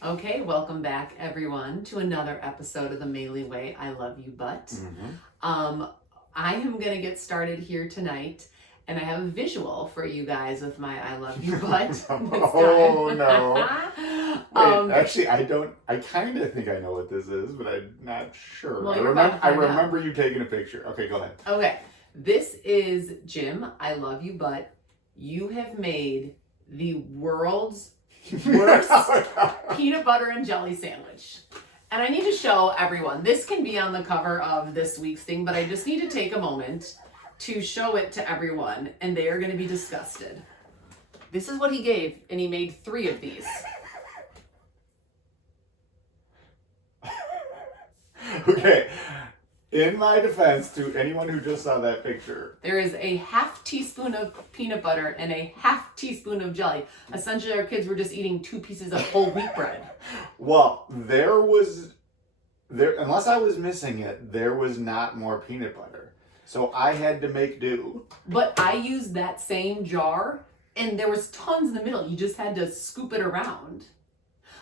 Okay, welcome back, everyone, to another episode of the Maley Way. I love you, but I am gonna get started here tonight, and I have a visual for you guys with my "I love you, but." Oh no! Wait, actually, I don't. I kind of think I know what this is, but I'm not sure. Well, I remember you taking a picture. Okay, go ahead. Okay, this is Jim. I love you, but you have made the world's worst peanut butter and jelly sandwich. And I need to show everyone. This can be on the cover of this week's thing, but I just need to take a moment to show it to everyone, and they are going to be disgusted. This is what he gave, and he made 3 of these. Okay. In my defense, to anyone who just saw that picture, there is a half teaspoon of peanut butter and a half teaspoon of jelly. Essentially, our kids were just eating 2 pieces of whole wheat bread. Well, unless I was missing it, there was not more peanut butter. So I had to make do. But I used that same jar, and there was tons in the middle. You just had to scoop it around.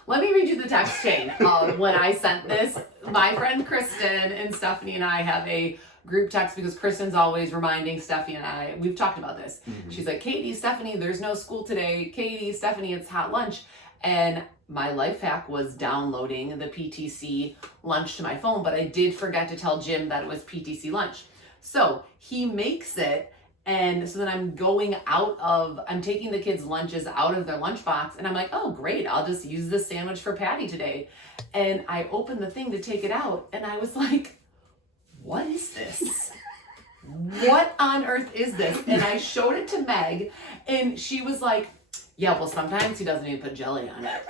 Let me read you the text chain of when I sent this. My friend Kristen and Stephanie and I have a group text because Kristen's always reminding Stephanie and I, we've talked about this. Mm-hmm. She's like, Katie, Stephanie, there's no school today. Katie, Stephanie, it's hot lunch. And my life hack was downloading the PTC lunch to my phone, but I did forget to tell Jim that it was PTC lunch. So he makes it. And so then I'm taking the kids' lunches out of their lunchbox, and I'm like, oh, great, I'll just use this sandwich for Patty today. And I opened the thing to take it out, and I was like, what is this? What on earth is this? And I showed it to Meg, and she was like, yeah, well, sometimes he doesn't even put jelly on it.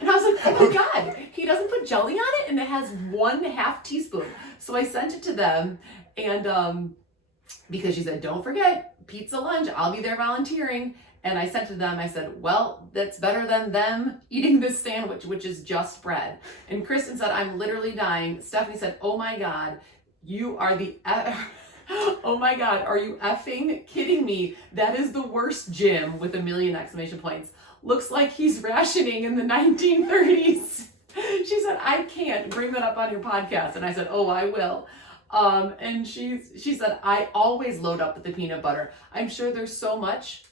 And I was like, oh my God, he doesn't put jelly on it, and it has 1/2 teaspoon. So I sent it to them, and because she said, don't forget, pizza lunch, I'll be there volunteering. And I said to them, I said, well, that's better than them eating this sandwich, which is just bread. And Kristen said, I'm literally dying. Stephanie said, oh my God, oh my God, are you effing kidding me? That is the worst Jim with 1,000,000 exclamation points. Looks like he's rationing in the 1930s. She said, I can't bring that up on your podcast. And I said, oh, I will. And she said, I always load up with the peanut butter. I'm sure there's so much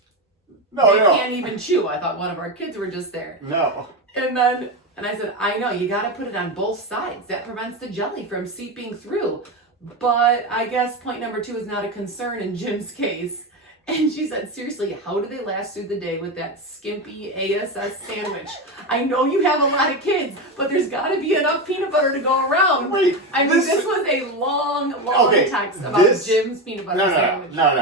they can't even chew. I thought one of our kids were just there. No. And I said, I know, you got to put it on both sides. That prevents the jelly from seeping through. But I guess point number 2 is not a concern in Jim's case. And she said, seriously, how do they last through the day with that skimpy ASS sandwich? I know you have a lot of kids, but there's got to be enough peanut butter to go around. Wait, this was a long text about Jim's peanut butter sandwich. No.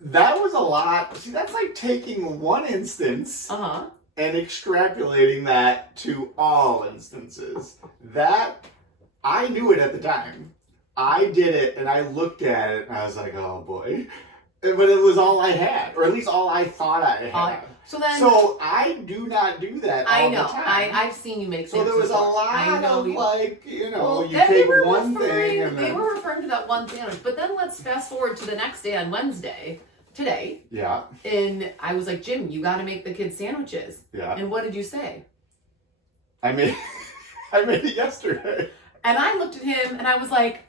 That was a lot. See, that's like taking one instance and extrapolating that to all instances. That, I knew it at the time. I did it, and I looked at it, and I was like, oh boy. But it was all I had, or at least all I thought I had. So I do not do that all the time. I've seen you make things. So there was a lot of you take one thing and they were referring to that one sandwich. But then let's fast forward to the next day on Wednesday, today. Yeah. And I was like, Jim, you got to make the kids sandwiches. Yeah. And what did you say? I made it yesterday. And I looked at him and I was like,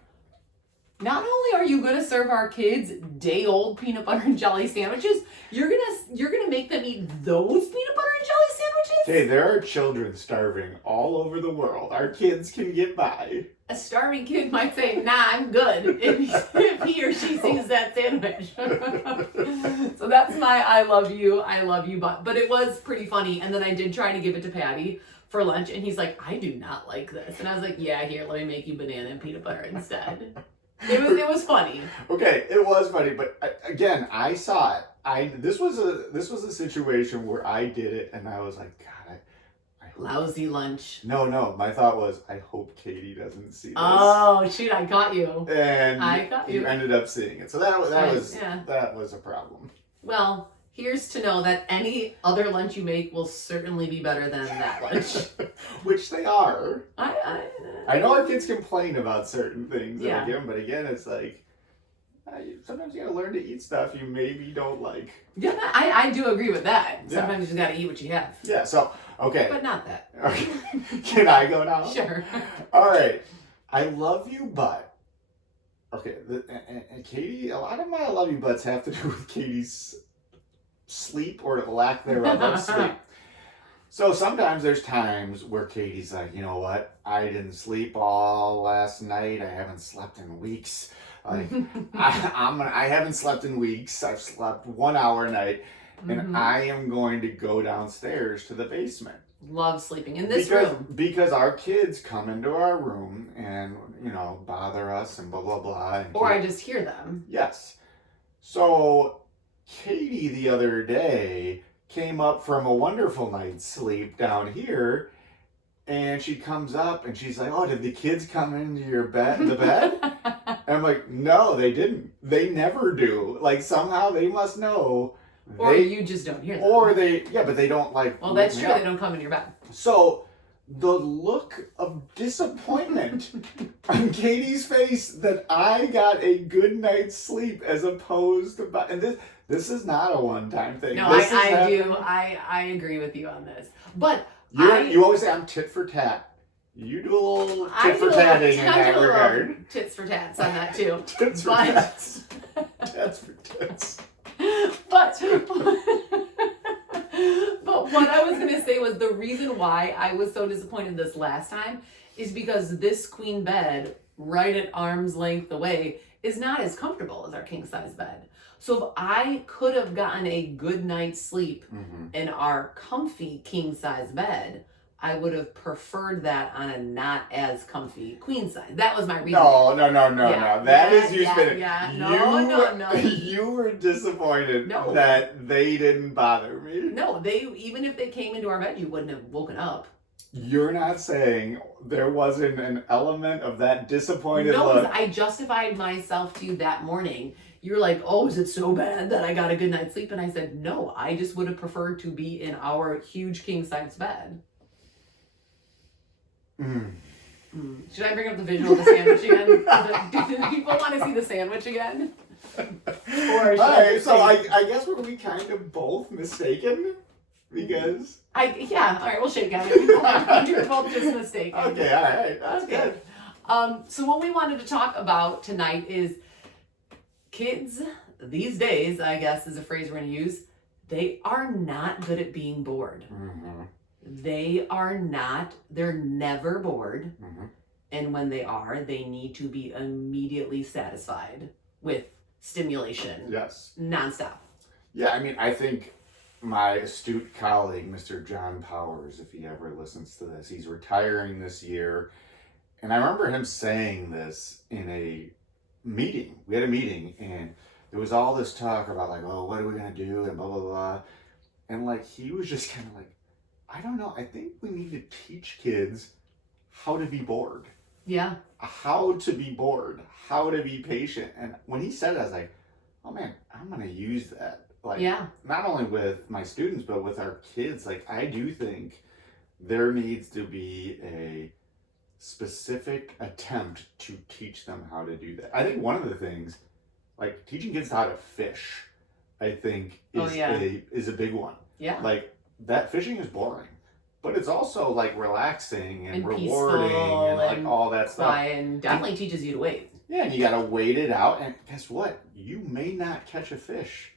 not only are you going to serve our kids day-old peanut butter and jelly sandwiches, you're gonna make them eat those peanut butter and jelly sandwiches? Hey, there are children starving all over the world. Our kids can get by. A starving kid might say, nah, I'm good, if he or she sees that sandwich. So that's my I love you, but it was pretty funny. And then I did try to give it to Patty for lunch, and he's like, I do not like this. And I was like, yeah, here, let me make you banana and peanut butter instead. It was funny. Okay, it was funny, but again, I saw it. This was a situation where I did it, and I was like, God, I hope lousy lunch. No. My thought was, I hope Katie doesn't see this. Oh shoot, I got you. And I got you. You ended up seeing it, so that was a problem. Well, here's to know that any other lunch you make will certainly be better than that lunch. Which they are. I know our kids complain about certain things that Yeah. I give them, but again, it's like, sometimes you gotta learn to eat stuff you maybe don't like. Yeah, I do agree with that. Sometimes you just gotta eat what you have. Yeah, so Okay. But not that. Okay. Can I go now? Sure. All right. I love you, but. Okay. And Katie, a lot of my I love you buts have to do with Katie's sleep or the lack thereof of sleep. So sometimes there's times where Katie's like, you know what? I didn't sleep all last night. I haven't slept in weeks. Like, I haven't slept in weeks. I've slept 1 hour a night, and I am going to go downstairs to the basement. Love sleeping in this room. Because our kids come into our room and, bother us and blah, blah, blah. Or I just hear them. Yes. So Katie the other day came up from a wonderful night's sleep down here, and she comes up and she's like, oh, did the kids come into the bed? And I'm like, no, they didn't. They never do. Like, somehow they must know. Or you just don't hear them. Or but they don't like. Well, that's true. They don't come in your bed. So the look of disappointment on Katie's face that I got a good night's sleep as opposed to, and this is not a one-time thing. No, I agree with you on this. But you always say I'm tit for tat. You do a little tit for tatting in that regard. Tits for tats on that too. Tits for tats. Tats for tits. But what I was going to say was the reason why I was so disappointed this last time is because this queen bed, right at arm's length away, is not as comfortable as our king size bed. So if I could have gotten a good night's sleep in our comfy king size bed, I would have preferred that on a not as comfy queen size. That was my reason. No. That is you spinning. Yeah. No. You were disappointed that they didn't bother me. No, even if they came into our bed, you wouldn't have woken up. You're not saying there wasn't an element of that disappointed look? No, because I justified myself to you that morning. You were like, oh, is it so bad that I got a good night's sleep? And I said, no, I just would have preferred to be in our huge king size bed. Should I bring up the visual of the sandwich again? Do people want to see the sandwich again? Alright, so I guess were we kind of both mistaken? Because... alright, we'll shake on it. We were both just mistaken. Okay, alright, that's good. So what we wanted to talk about tonight is kids these days, I guess is a phrase we're going to use, they are not good at being bored. They're never bored. And when they are, they need to be immediately satisfied with stimulation. Yes. Nonstop. Yeah, I mean, I think my astute colleague, Mr. John Powers, if he ever listens to this, he's retiring this year. And I remember him saying this in a meeting. We had a meeting, and there was all this talk about, like, oh, what are we going to do, and blah, blah, blah. And, like, he was just kind of like, I don't know. I think we need to teach kids how to be bored. Yeah. How to be bored. How to be patient. And when he said it, I was like, oh man, I'm going to use that. Like, not only with my students, but with our kids. Like, I do think there needs to be a specific attempt to teach them how to do that. I think one of the things, like teaching kids how to fish, I think is a big one. Yeah. Like, that fishing is boring, but it's also like relaxing and rewarding and like all that stuff. And definitely teaches you to wait. Yeah, and you gotta wait it out. And guess what? You may not catch a fish,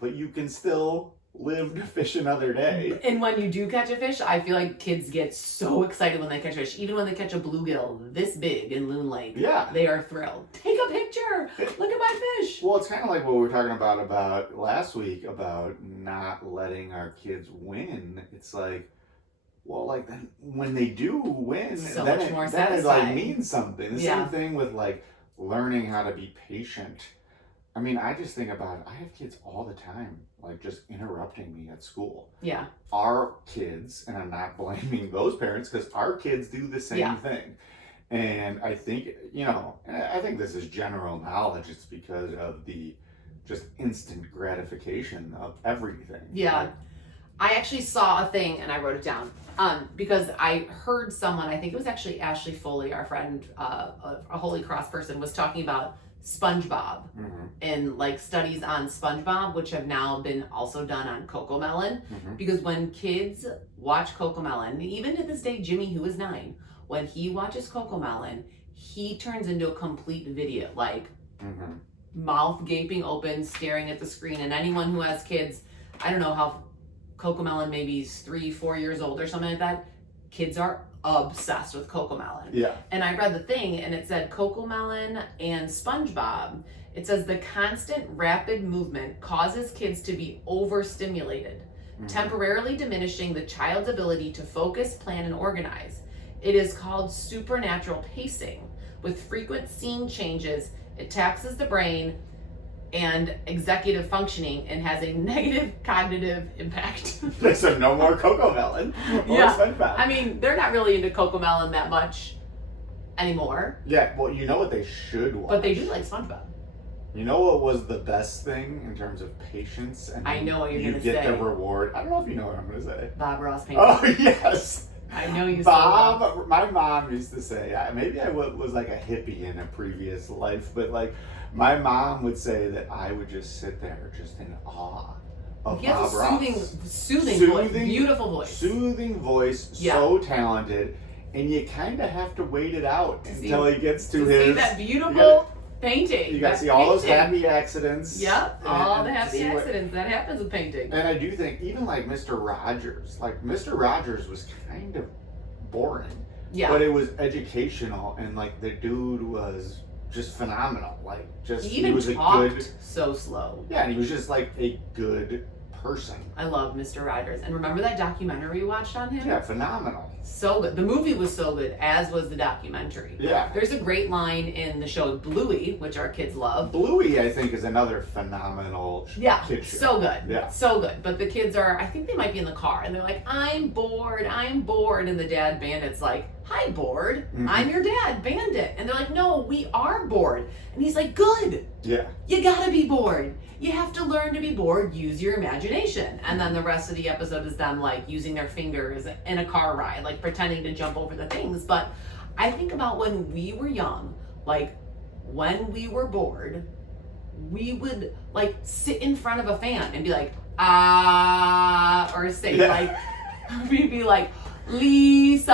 but you can still live to fish another day. And when you do catch a fish, I feel like kids get so excited when they catch a fish. Even when they catch a bluegill this big in Loon Lake, they are thrilled. Take a picture. Look at my fish. Well, it's kind of like what we were talking about last week about not letting our kids win. It's like, well, like then when they do win, so then much more then it satisfying. like means something. The same thing with like learning how to be patient. I mean, I just think about it. I have kids all the time, like just interrupting me at school. Yeah. Our kids, and I'm not blaming those parents because our kids do the same thing. And I think, and I think this is general knowledge. It's because of the just instant gratification of everything. Yeah. Like, I actually saw a thing and I wrote it down because I heard someone, I think it was actually Ashley Foley, our friend, a Holy Cross person, was talking about SpongeBob and like studies on SpongeBob, which have now been also done on Cocomelon, because when kids watch Cocomelon, even to this day, Jimmy, who is 9, when he watches Cocomelon, he turns into a complete video, like mouth gaping open, staring at the screen. And anyone who has kids, I don't know how Cocomelon maybe is 3-4 years old or something like that. Kids are obsessed with Cocomelon. Yeah. And I read the thing and it said Cocomelon and SpongeBob. It says the constant rapid movement causes kids to be overstimulated, temporarily diminishing the child's ability to focus, plan, and organize. It is called supernatural pacing. With frequent scene changes, it taxes the brain and executive functioning and has a negative cognitive impact. So no more Cocomelon or SpongeBob. I mean, they're not really into Cocomelon that much anymore. Yeah, well, you know what they should watch? But they do like SpongeBob. You know what was the best thing in terms of patience? And I know what you're going to say. You get the reward. I don't know if you know what I'm going to say. Bob Ross painting. Oh, yes. I know you Bob, so well. My mom used to say, maybe I was like a hippie in a previous life, but like my mom would say that I would just sit there just in awe of he has Bob a Ross. soothing voice, beautiful voice. Soothing voice, so talented, and you kind of have to wait it out until he gets to his... See that beautiful painting. You got to see all those happy accidents. Yep, all the happy accidents. That happens with painting. And I do think, even like Mr. Rogers, was kind of boring. Yeah. But it was educational, and like the dude was just phenomenal. Like, just he was talked so slow. Yeah, and he was just like a good person. I love Mr. Rogers. And remember that documentary we watched on him? Yeah, phenomenal. So good. The movie was so good, as was the documentary. Yeah. There's a great line in the show Bluey, which our kids love. Bluey, I think, is another phenomenal kid show. So good. Yeah. So good. But the kids are, I think they might be in the car, and they're like, I'm bored. And the dad bandit's like, hi, bored. I'm your dad, Bandit. And they're like, no, we are bored. And he's like, good. Yeah. You gotta be bored. You have to learn to be bored. Use your imagination. And then the rest of the episode is them like using their fingers in a car ride, like pretending to jump over the things. But I think about when we were young, like when we were bored, we would like sit in front of a fan and be like, or say like, we'd be like, Lisa,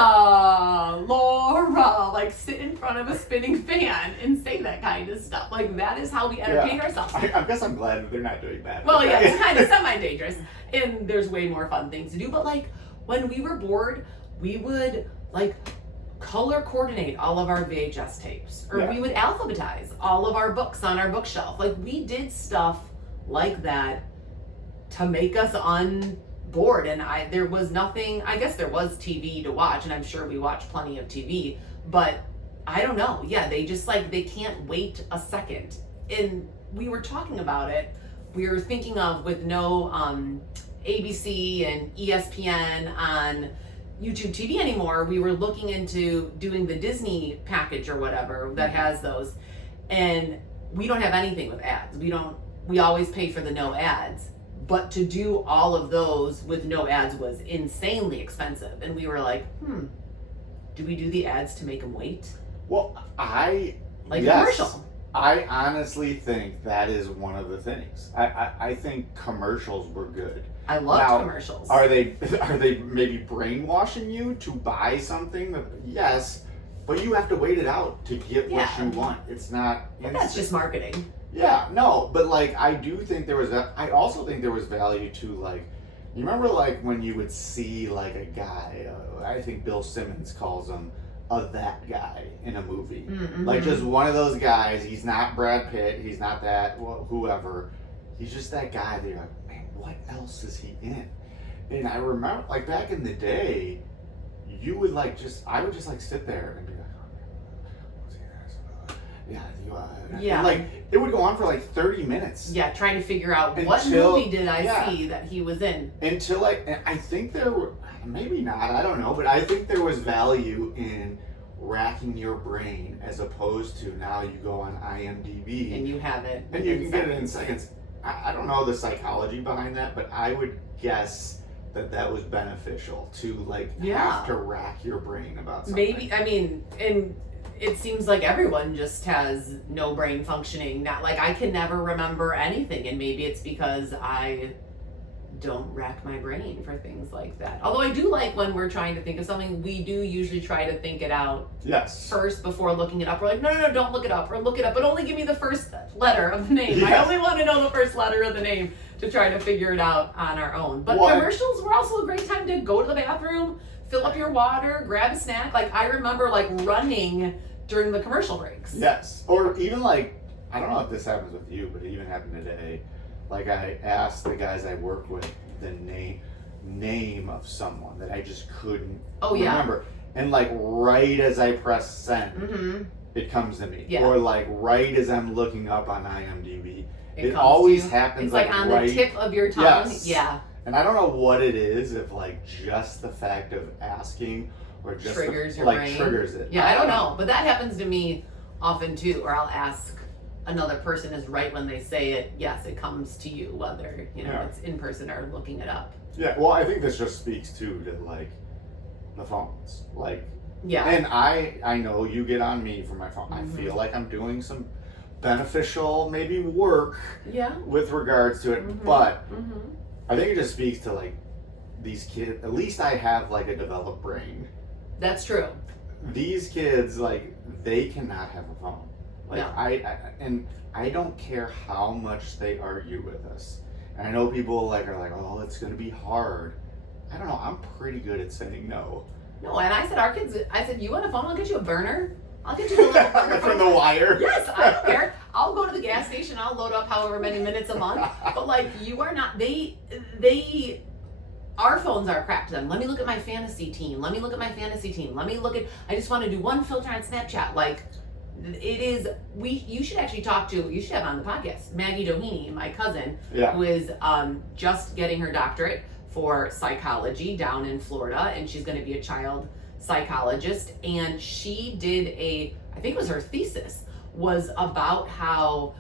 Laura, like sit in front of a spinning fan and say that kind of stuff. Like that is how we entertain ourselves. I guess I'm glad that they're not doing that. Well, yeah, it's kind of semi-dangerous, and there's way more fun things to do. But like when we were bored, we would like color coordinate all of our VHS tapes, or we would alphabetize all of our books on our bookshelf. Like we did stuff like that to make us bored. And there was nothing, I guess there was TV to watch, and I'm sure we watched plenty of TV, but I don't know. Yeah, they just like, they can't wait a second. And we were talking about it. We were thinking of with no ABC and ESPN on YouTube TV anymore, we were looking into doing the Disney package or whatever that has those. And we don't have anything with ads. We always pay for the no ads. But to do all of those with no ads was insanely expensive. And we were like, do we do the ads to make them wait? Well, commercial. I honestly think that is one of the things. I think commercials were good. I love commercials. Are they maybe brainwashing you to buy something? Yes, but you have to wait it out to get what you want. It's not instant. That's just marketing. Yeah, no, but like I do think there was I also think there was value to like, you remember like when you would see like a guy, I think Bill Simmons calls him that guy in a movie. Like just one of those guys. He's not Brad Pitt, he's not that whoever. He's just that guy that you're like, man, what else is he in? And I remember like back in the day, you would like I would just like sit there and be like, and like it would go on for like 30 minutes. Yeah, trying to figure out what movie did I see that he was in. Until and I think there were, maybe not, I don't know, but I think there was value in racking your brain as opposed to now you go on IMDb and you have it. And you can get it in seconds. I don't know the psychology behind that, but I would guess that was beneficial to like have to rack your brain about something. Maybe, I mean, and it seems like everyone just has no brain functioning. Not like I can never remember anything, and maybe it's because I don't rack my brain for things like that. Although I do like when we're trying to think of something, we do usually try to think it out first before looking it up. We're like, no, don't look it up, or look it up, but only give me the first letter of the name. I only want to know the first letter of the name to try to figure it out on our own. But commercials were also a great time to go to the bathroom, fill up your water, grab a snack. Like, I remember like running during the commercial breaks. Yes. Or even like, I don't know if this happens with you, but it even happened today. Like, I asked the guys I work with the name of someone that I just couldn't remember. And like right as I press send, it comes to me. Yeah. Or like right as I'm looking up on IMDb. It always happens. It's like on the tip of your tongue. Yes. Yeah. And I don't know what it is, if like just the fact of asking or just triggers your brain. Triggers it. Yeah, I don't know. But that happens to me often too, or I'll ask another person is right when they say it. Yes, it comes to you, whether it's in person or looking it up. Yeah, well, I think this just speaks to like the phones. Like, yeah. And I know you get on me for my phone. I feel like I'm doing some beneficial maybe work with regards to it, but I think it just speaks to like these kids. At least I have like a developed brain. That's true. These kids, like, they cannot have a phone. Like, no. I don't care how much they argue with us. And I know people like are like, oh, it's gonna be hard. I don't know. I'm pretty good at saying no. No, and I said, you want a phone? I'll get you a burner. I'll get you a little burner from the wire. Yes, I don't care. I'll go to the gas station. I'll load up however many minutes a month. But like, you are not. Our phones are crap to them. Let me look at my fantasy team. Let me look at my fantasy team. Let me look at. I just want to do one filter on Snapchat. Like, it is. You should actually talk to. You should have on the podcast Maggie Doheny, my cousin, who is just getting her doctorate for psychology down in Florida, and she's going to be a child psychologist. And she did I think it was her thesis, was about how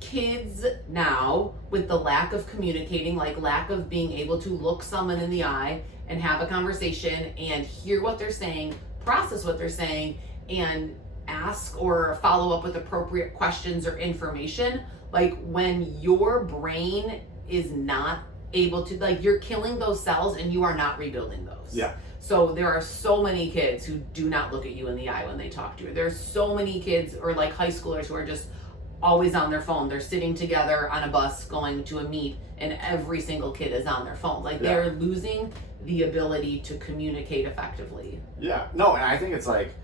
kids now, with the lack of communicating, like lack of being able to look someone in the eye and have a conversation and hear what they're saying, process what they're saying, and ask or follow up with appropriate questions or information, like when your brain is not able to, like, you're killing those cells and you are not rebuilding those. Yeah. So there are so many kids who do not look at you in the eye when they talk to you. There's so many kids, or like high schoolers, who are just always on their phone. They're sitting together on a bus going to a meet, and every single kid is on their phone. Like, they're losing the ability to communicate effectively. Yeah. No, and I think it's like,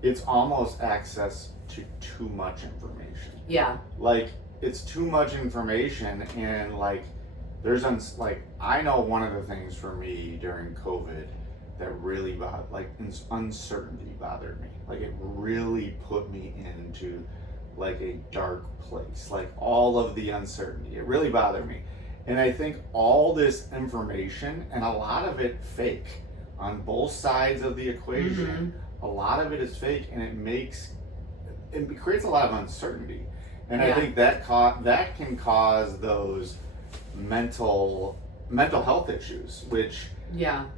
it's almost access to too much information. Yeah. Like, it's too much information, and like, I know one of the things for me during COVID that really uncertainty bothered me. Like, it really put me into like a dark place, like all of the uncertainty. It really bothered me. And I think all this information, and a lot of it fake on both sides of the equation, a lot of it is fake, and it creates a lot of uncertainty. And I think that can cause those mental health issues, which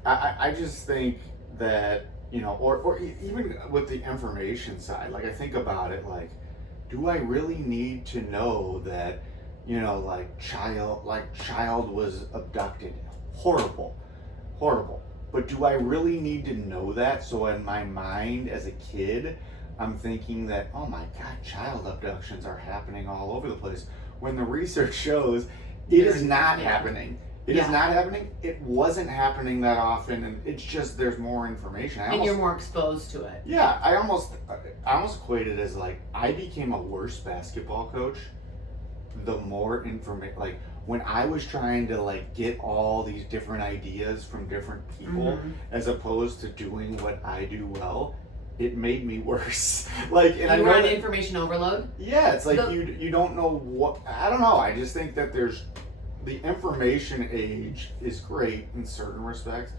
I just think that, or even with the information side, like, I think about it like, do I really need to know that, child was abducted? Horrible. But do I really need to know that? So in my mind as a kid, I'm thinking that, oh my God, child abductions are happening all over the place, when the research shows it is not happening. It is not happening. It wasn't happening that often, and it's just there's more information. You're more exposed to it. Yeah, I almost equate it as like, I became a worse basketball coach the more information. Like, when I was trying to like get all these different ideas from different people, as opposed to doing what I do well, it made me worse. Like, and you were on information overload. Yeah, it's like you don't know what. I don't know. I just think that the information age is great in certain respects,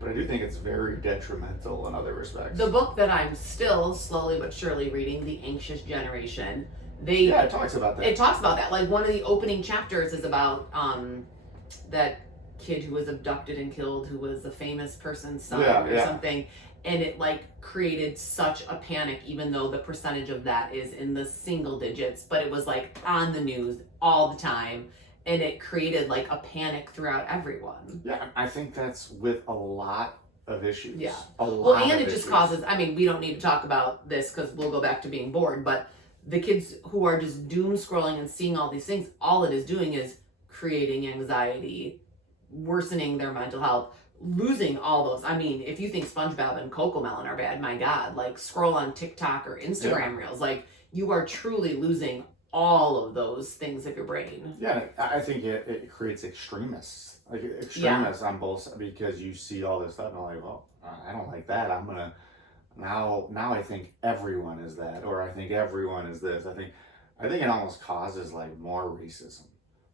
but I do think it's very detrimental in other respects. The book that I'm still slowly but surely reading, The Anxious Generation, it talks about that. It talks about that. Like, one of the opening chapters is about that kid who was abducted and killed, who was a famous person's son something. And it like created such a panic, even though the percentage of that is in the single digits, but it was like on the news all the time. And it created like a panic throughout everyone. Yeah, I think that's with a lot of issues. Yeah. A lot and of it just issues. causes, I mean, we don't need to talk about this because we'll go back to being bored, but the kids who are just doom scrolling and seeing all these things, all it is doing is creating anxiety, worsening their mental health, losing all those. I mean, if you think SpongeBob and Cocomelon are bad, my God, like scroll on TikTok or Instagram Reels, like you are truly losing all of those things of your brain. Yeah, I think it creates extremists. Like extremists on both sides, because you see all this stuff and I'm like, well, I don't like that. I'm gonna now I think everyone is that, or I think everyone is this. I think it almost causes like more racism,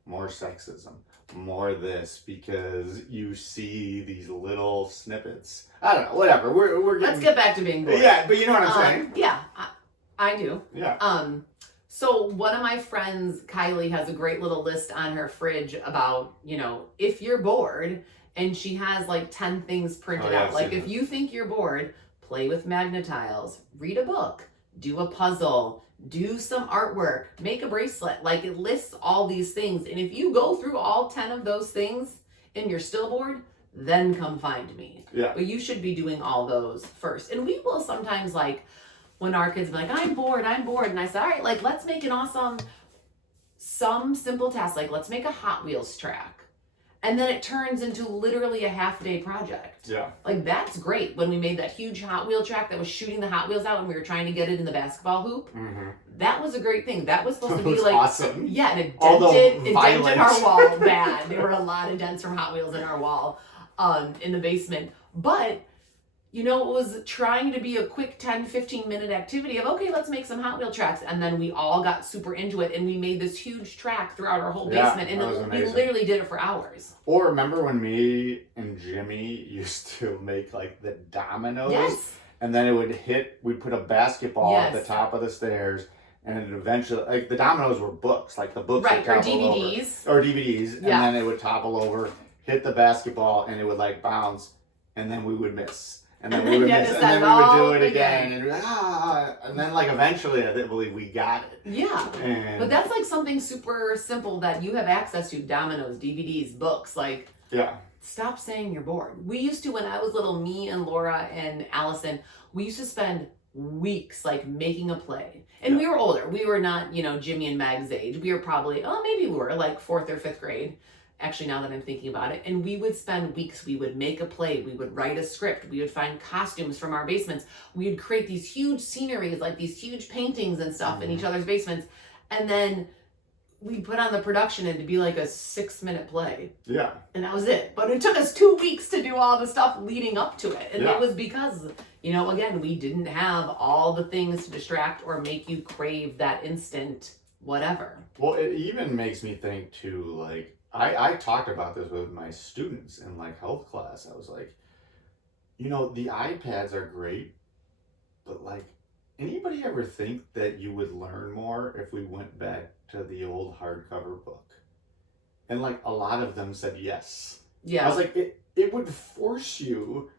more sexism, more this, because you see these little snippets. I don't know, whatever. We're getting... Let's get back to being bored. Yeah, but you know what I'm saying? Yeah, I do. Yeah. So one of my friends, Kylie, has a great little list on her fridge about, if you're bored, and she has like 10 things printed out. Like if you think you're bored, play with Magnetiles, read a book, do a puzzle, do some artwork, make a bracelet. Like it lists all these things. And if you go through all 10 of those things and you're still bored, then come find me. Yeah. But you should be doing all those first. And we will sometimes like, when our kids be like, I'm bored. And I said, all right, like let's make an awesome, some simple task. Like let's make a Hot Wheels track. And then it turns into literally a half-day project. Yeah. Like, that's great. When we made that huge Hot Wheel track that was shooting the Hot Wheels out and we were trying to get it in the basketball hoop, that was a great thing. That was supposed to be like... awesome. Yeah, and it dented our wall bad. There were a lot of dents from Hot Wheels in our wall in the basement. But, it was trying to be a quick 10, 15-minute activity of, okay, let's make some Hot Wheel tracks. And then we all got super into it, and we made this huge track throughout our whole basement. And then we literally did it for hours. Or remember when me and Jimmy used to make, like, the dominoes? Yes. And then it would hit, we'd put a basketball at the top of the stairs, and it eventually, like, the dominoes were books. Like, the books would topple DVDs. Over. Or DVDs. And then it would topple over, hit the basketball, and it would, like, bounce, and then we would miss. And then we would miss, and then we would do it again, and then like eventually, I believe we got it. Yeah, but that's like something super simple that you have access to: dominoes, DVDs, books. Like, stop saying you're bored. We used to, when I was little, me and Laura and Allison, we used to spend weeks like making a play. And we were older. We were not, Jimmy and Meg's age. We were probably, maybe we were like 4th or 5th grade. Actually, now that I'm thinking about it. And we would spend weeks, we would make a play, we would write a script, we would find costumes from our basements. We would create these huge sceneries, like these huge paintings and stuff in each other's basements. And then we'd put on the production and it'd be like a 6-minute play. Yeah. And that was it. But it took us 2 weeks to do all the stuff leading up to it. And it was because, again, we didn't have all the things to distract or make you crave that instant whatever. Well, it even makes me think too, like, I talked about this with my students in like health class. I was like, the iPads are great, but like, anybody ever think that you would learn more if we went back to the old hardcover book? And like a lot of them said yes. Yeah. I was like, it would force you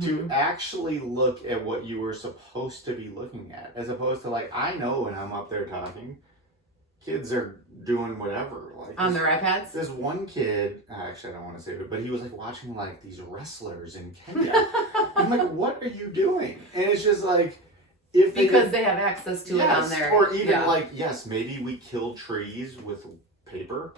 to actually look at what you were supposed to be looking at, as opposed to like, I know when I'm up there talking, kids are doing whatever, like on their iPads. This one kid, actually I don't want to say it, but he was like watching like these wrestlers in Kenya. I'm like, what are you doing? And it's just like, because they have access to it on there, or even like, yes, maybe we kill trees with paper,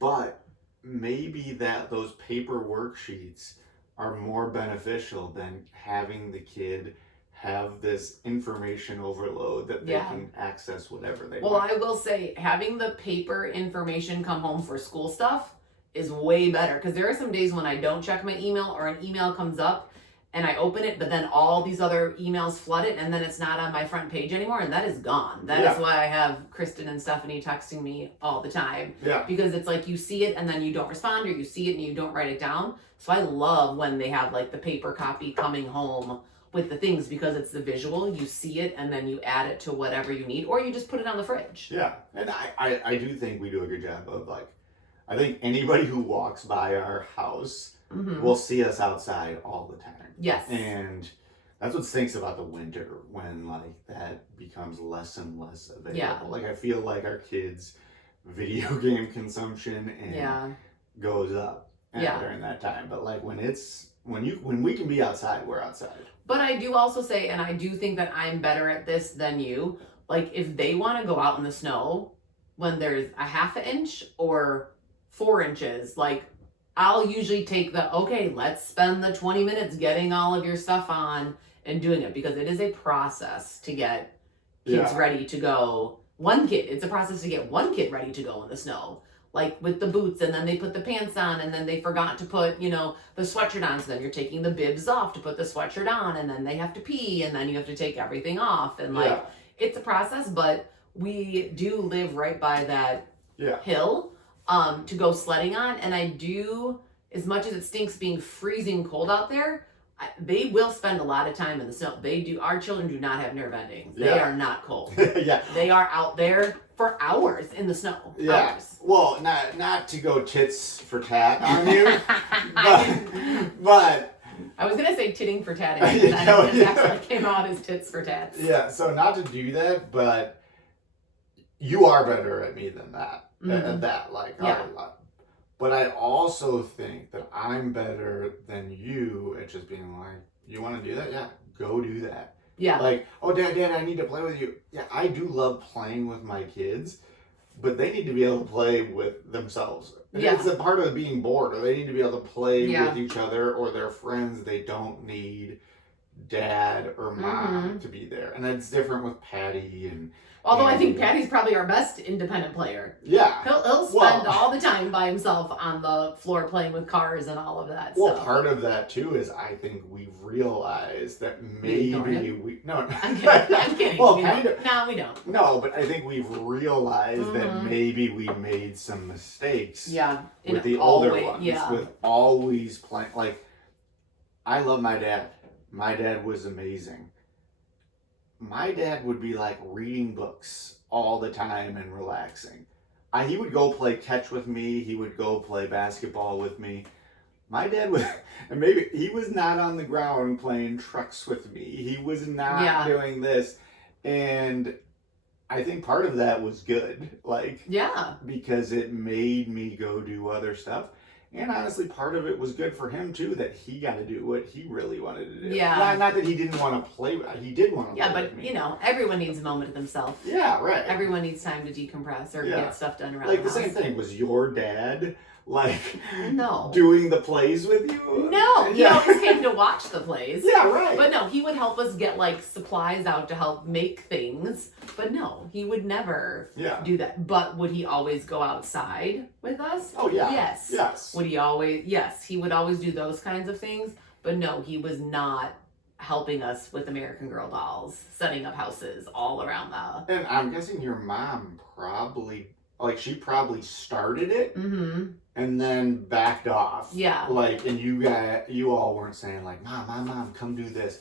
but maybe those paper worksheets are more beneficial than having the kid have this information overload that they can access whatever they want. Well, I will say having the paper information come home for school stuff is way better, because there are some days when I don't check my email, or an email comes up and I open it, but then all these other emails flood it, and then it's not on my front page anymore, and that is gone. That is why I have Kristen and Stephanie texting me all the time. Yeah. Because it's like you see it and then you don't respond, or you see it and you don't write it down. So I love when they have like the paper copy coming home with the things, because it's the visual. You see it and then you add it to whatever you need, or you just put it on the fridge. Yeah. And I do think we do a good job of like, I think anybody who walks by our house will see us outside all the time. Yes. And that's what stinks about the winter, when like that becomes less and less available. Yeah. Like I feel like our kids' video game consumption goes up during that time. But like when we can be outside, we're outside. But I do also say, and I do think that I'm better at this than you, like if they want to go out in the snow when there's a half an inch or 4 inches, like I'll usually take okay, let's spend the 20 minutes getting all of your stuff on and doing it, because it is a process to get kids ready to go. It's a process to get one kid ready to go in the snow, like with the boots, and then they put the pants on, and then they forgot to put, the sweatshirt on. So then you're taking the bibs off to put the sweatshirt on, and then they have to pee, and then you have to take everything off. And it's a process, but we do live right by that hill to go sledding on. And I do, as much as it stinks being freezing cold out there, they will spend a lot of time in the snow. They do. Our children do not have nerve endings. They are not cold. They are out there for hours in the snow. Yeah. Hours. Well, not to go tits for tat on you, but I was gonna say titting for tatting, and then it actually came out as tits for tats. Yeah. So not to do that, but you are better at me than that. At that, like a lot. But I also think that I'm better than you at just being like, you want to do that? Yeah, go do that. Yeah. Like, oh, Dad, I need to play with you. Yeah, I do love playing with my kids, but they need to be able to play with themselves. Yeah. It's a part of being bored, or they need to be able to play with each other or their friends. They don't need dad or mom to be there. And that's different with Patty and... Although I think Patty's probably our best independent player. Yeah. He'll spend all the time by himself on the floor playing with cars and all of that. Well, part of that too is I think we've realized that maybe no. I'm kidding. Well, No, we don't. No, but I think we've realized that maybe we made some mistakes. Yeah. With the older ones. Yeah. With always playing. Like, I love my dad. My dad was amazing. My dad would be like reading books all the time and relaxing. He would go play catch with me. He would go play basketball with me. My dad was, and maybe he was not on the ground playing trucks with me. He was not doing this. And I think part of that was good. Like, because it made me go do other stuff. And honestly, part of it was good for him, too, that he got to do what he really wanted to do. Yeah. Not that he didn't want to play. He did want to play with me. Yeah, but, everyone needs a moment to themselves. Yeah, right. Everyone needs time to decompress or get stuff done around like the same thing. Was your dad, no, doing the plays with you? No. He always came to watch the plays. Yeah, right. But no, he would help us get, supplies out to help make things. But no, he would never do that. But would he always go outside with us? Oh, yeah. Yes. Would he always? Yes, he would always do those kinds of things. But no, he was not helping us with American Girl dolls, setting up houses all around the... And I'm guessing your mom probably, she probably started it and then backed off. Yeah. And you all weren't saying Mom, come do this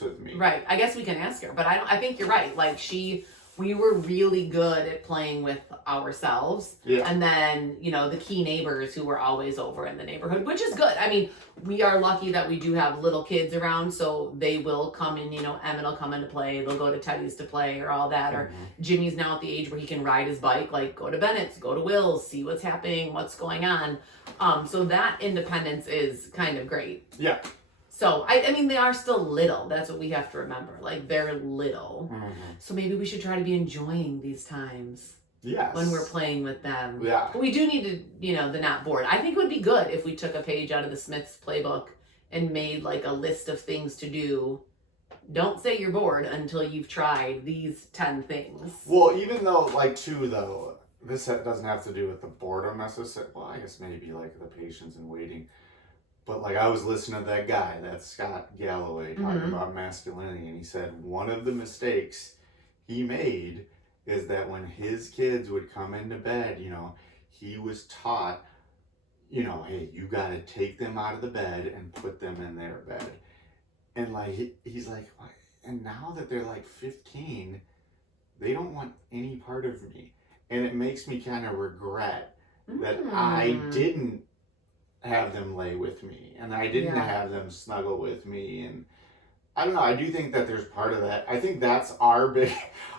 with me. Right. I guess we can ask her, but I think you're right. We were really good at playing with ourselves. Yeah. And then, the key neighbors who were always over in the neighborhood, which is good. I mean, we are lucky that we do have little kids around, so they will come in, Emmett will come in to play. They'll go to Teddy's to play or all that. Or Jimmy's now at the age where he can ride his bike, go to Bennett's, go to Will's, see what's happening, what's going on. So that independence is kind of great. Yeah. So, I mean, they are still little. That's what we have to remember. They're little. So maybe we should try to be enjoying these times. Yes. When we're playing with them. Yeah. But we do need to, the not bored. I think it would be good if we took a page out of the Smith's playbook and made, a list of things to do. Don't say you're bored until you've tried these 10 things. Well, even though, this doesn't have to do with the boredom necessarily. Well, I guess maybe, the patience and waiting. But I was listening to that guy, that Scott Galloway, talking about masculinity, and he said one of the mistakes he made is that when his kids would come into bed, he was taught, hey, you got to take them out of the bed and put them in their bed. And he's like, and now that they're 15, they don't want any part of me. And it makes me kind of regret that I didn't have them lay with me, and I didn't have them snuggle with me, and I don't know. I do think that there's part of that. I think that's our big.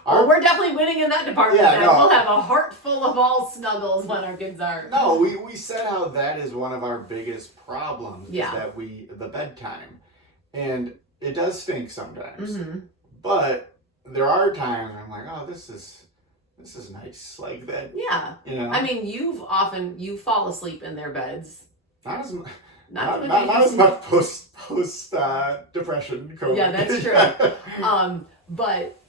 Well, we're definitely winning in that department. Yeah, no. We'll have a heart full of all snuggles when our kids are. No, we said how that is one of our biggest problems. Yeah. Is that the bedtime, and it does stink sometimes. Mm-hmm. But there are times where I'm like, oh, this is nice, like that. Yeah. You know. I mean, you fall asleep in their beds. Not as much. Not Not as much post depression COVID. Yeah, that's true. But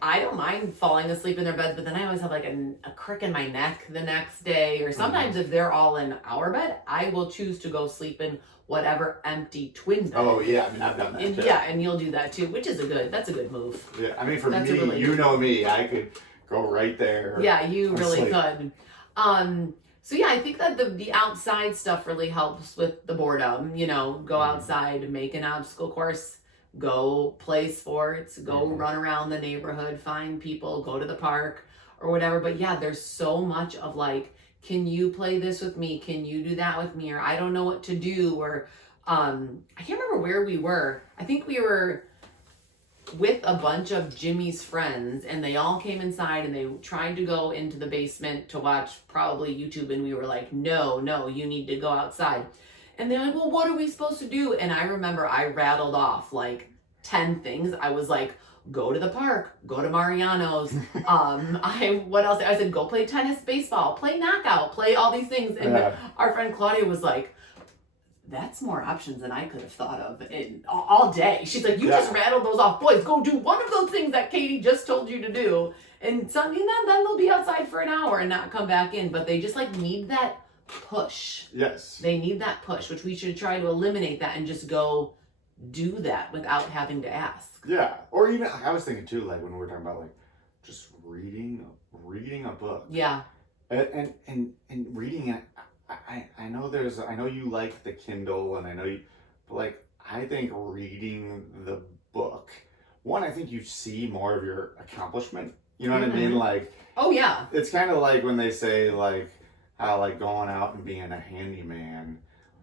I don't mind falling asleep in their beds, but then I always have like a crick in my neck the next day, or sometimes if they're all in our bed, I will choose to go sleep in whatever empty twin bed. Oh yeah, I mean I've done that too. Yeah, and you'll do that too, which is that's a good move. Yeah, I mean for That's me, you know me, I could go right there. Yeah, you really sleep. could. So yeah, I think that the outside stuff really helps with the boredom. You know, go outside, make an obstacle course, go play sports, go run around the neighborhood, find people, go to the park or whatever. But yeah, there's so much of like, can you play this with me? Can you do that with me? Or I don't know what to do. Or I can't remember where we were. I think we were with a bunch of Jimmy's friends, and they all came inside and they tried to go into the basement to watch probably YouTube, and we were like, no, you need to go outside. And they're like, well, what are we supposed to do? And I remember I rattled off like 10 things. I was like, go to the park, go to Mariano's. What else? I said, go play tennis, baseball, play knockout, play all these things. And our friend Claudia was like, that's more options than I could have thought of all day. She's like, you just rattled those off. Boys, go do one of those things that Katie just told you to do. And then they'll be outside for an hour and not come back in. But they just like need that push. Yes. They need that push, which we should try to eliminate that and just go do that without having to ask. Yeah. Or even, I was thinking too, like when we were talking about like just reading a book. Yeah. And reading it. I know you like the Kindle, and I know but like I think reading the book, one, I think you see more of your accomplishment. You know what I mean? Like, oh yeah, it's kind of like when they say like how like going out and being a handyman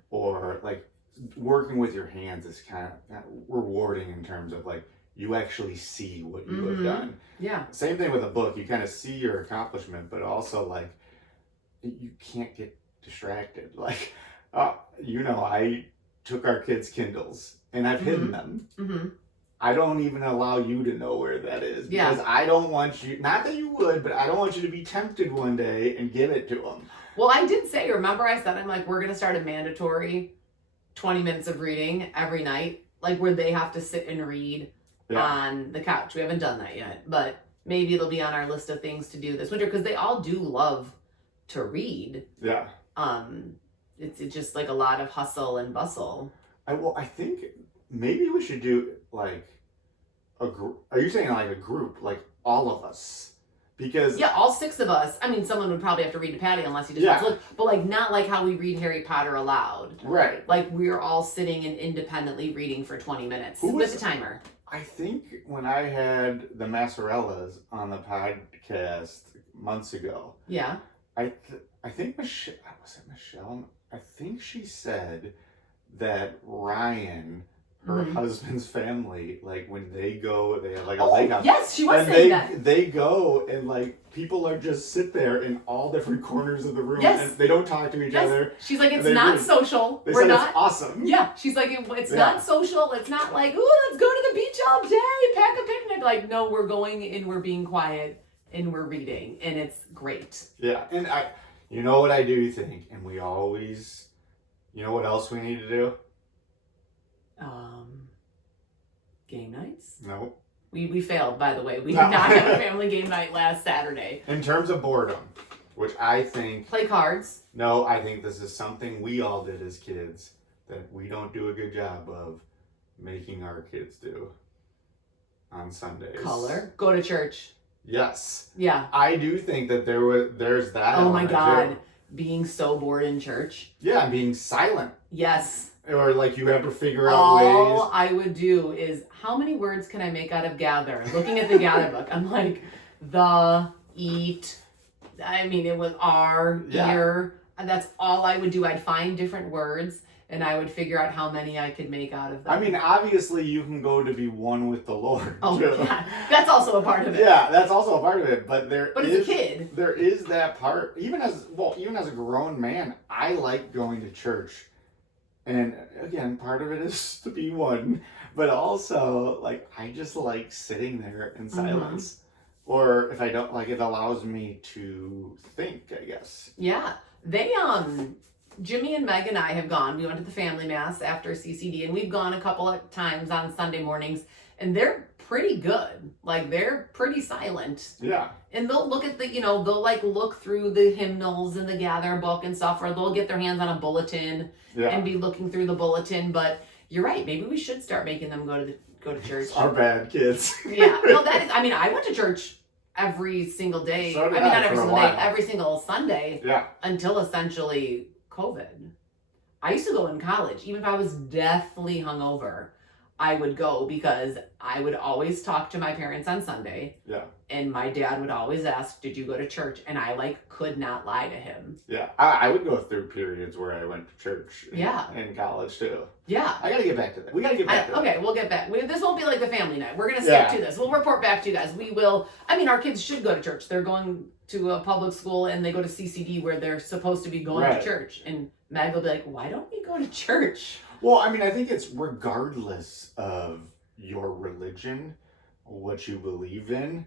or like working with your hands is kind of rewarding in terms of like you actually see what you have done. Yeah. Same thing with a book. You kind of see your accomplishment, but also like you can't get distracted. Like, I took our kids' Kindles and I've hidden them. Mm-hmm. I don't even allow you to know where that is because I don't want you, not that you would, but I don't want you to be tempted one day and give it to them. Well, I did say, remember I said, I'm like, we're going to start a mandatory 20 minutes of reading every night, like where they have to sit and read on the couch. We haven't done that yet, but maybe it'll be on our list of things to do this winter because they all do love to read. Yeah. It's just like a lot of hustle and bustle. I think maybe we should do like a group. Are you saying like a group, like all of us? Because all 6 of us. I mean, someone would probably have to read to Patty unless he just wants to look. But like not like how we read Harry Potter aloud. Right. Like we're all sitting and independently reading for 20 minutes with a timer. I think when I had the Massarellas on the podcast months ago. Yeah. I think Michelle, was it Michelle? I think she said that Ryan, her husband's family, like when they go, they have like a lake house. Yes, she was saying that. They go and like people are just sit there in all different corners of the room and they don't talk to each other. She's like, it's not social. We're not. It's awesome. Yeah, she's like, it's not social. It's not like, ooh, let's go to the beach all day, pack a picnic. Like, no, we're going and we're being quiet and we're reading, and it's great. Yeah, and you know what I do think, and we always, you know what else we need to do? Game nights? No. We failed, by the way. We did not have a family game night last Saturday. In terms of boredom, which I think... Play cards? No, I think this is something we all did as kids that we don't do a good job of making our kids do on Sundays. Color? Go to church. Yes. Yeah. I do think that there's that. Oh my God. Being so bored in church. Yeah, being silent. Yes. Or like you have to figure out ways. All I would do is, how many words can I make out of gather? Looking at the gather book, I'm like, the, eat. I mean, it was ear, that's all I would do. I'd find different words and I would figure out how many I could make out of them. I mean, obviously you can go to be one with the Lord. Oh, too. yeah. That's also a part of it. Yeah, that's also a part of it. But as a kid, there is that part. Even as a grown man, I like going to church. And again, part of it is to be one, but also like I just like sitting there in silence. Or if I don't, like, it allows me to think, I guess. Yeah. They, Jimmy and Meg and I have gone. We went to the family mass after CCD, and we've gone a couple of times on Sunday mornings, and they're pretty good. Like, they're pretty silent. Yeah. And they'll look at they'll like look through the hymnals and the gather book and stuff, or they'll get their hands on a bulletin and be looking through the bulletin. But you're right. Maybe we should start making them go to church. Our bad kids. Yeah. No, that is, I went to church every single day. So did not every single day, every single Sunday. Yeah. Until essentially COVID. I used to go in college. Even if I was deathly hungover, I would go because I would always talk to my parents on Sunday. Yeah. And my dad would always ask, did you go to church? And I could not lie to him. Yeah. I would go through periods where I went to church in college too. Yeah. I got to get back to that. We got to get back to that. Okay, we'll get back. This won't be like the family night. We're going to stick to this. We'll report back to you guys. We will. Our kids should go to church. They're going to a public school and they go to CCD where they're supposed to be going to church. And Mag will be like, why don't we go to church? Well, I think it's regardless of your religion, what you believe in,